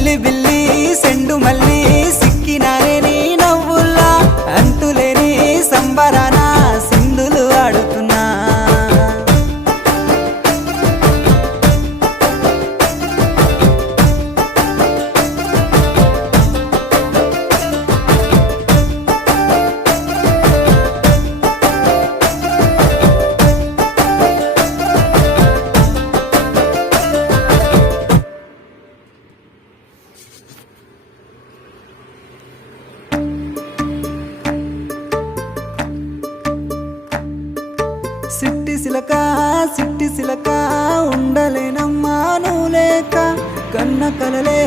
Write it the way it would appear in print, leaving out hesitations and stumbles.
అల్లి బిల్లి సెండు మల్లి సిక్కినానే నీ నవ్వుల్లా అంతులేని సంబరాన సింధులు ఆడుతున్నా సిట్టి సిలక ఉండలేనమ్మా నువ్వు లేక కన్న కలలే